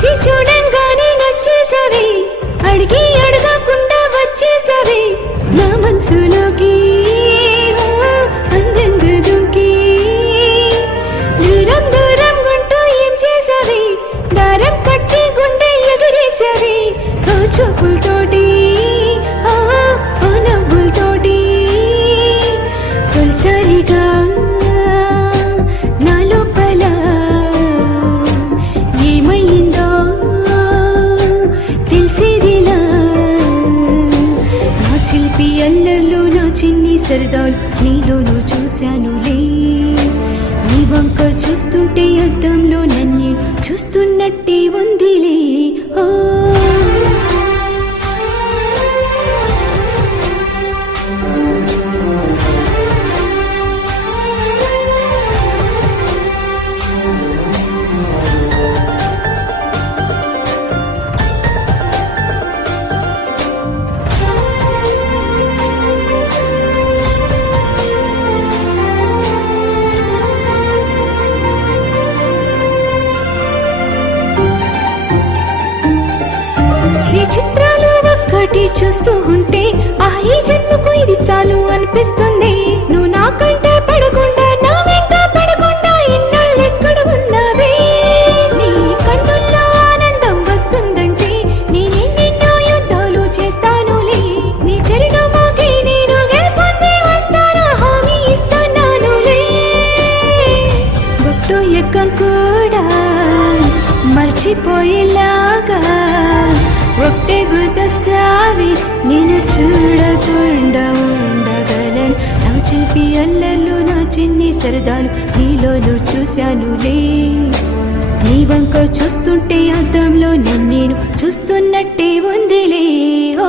చూసి చూడంగానే నచ్చేసవి, అడిగి అడగకుండా వచ్చేసవి నా మనసులోకి అందంగా దుంకి. దూరం దూరం గుంటూ ఏం చేసవి, దారం కట్టి గుండె ఎగిరేసవి ఓ చూపులతోటి ఓ నవ్వులతోటి. తొలిసారిగా నా లోపల ఏమైందో తెలిసేదిలా. నా చిలిపి అల్లర్లో నా చిన్ని సరదాలు నీలోనూ చూశానులే. నీ వంక చూస్తుంటే అద్దంలో నన్ను చూస్తున్నట్టే ఉందిలే. ఓ చిత్రాలు ఒక్కటి చూస్తూ ఉంటే ఈ జన్మకు ఇది చాలు అనిపిస్తుంది. నువ్వు నాకంటే పడకుండా నా వెంట పడకుండా ఇన్నాళ్ళు ఎక్కడ ఉన్నావే. నీ కన్నుల్లో ఆనందం వస్తుందంటే నేనెన్నెన్నో యుద్ధాలు చేస్తానులే. నీ చిరునవ్వుకి నేను గెలుపొంది వస్తాను హామీ ఇస్తున్నానులే. గుట్టు ఎక్కం కూడా మర్చిపోయేలాగా ఒట్టే గుర్తొస్తావి, నేను చూడకుండా ఉండగలను. నా చిలిపి అల్లర్లు నా చిన్ని సరదాలు నీలోనూ చూశానులే. నీ వంక చూస్తుంటే అద్దంలో నేను చూస్తున్నట్టే ఉందిలే. ఓ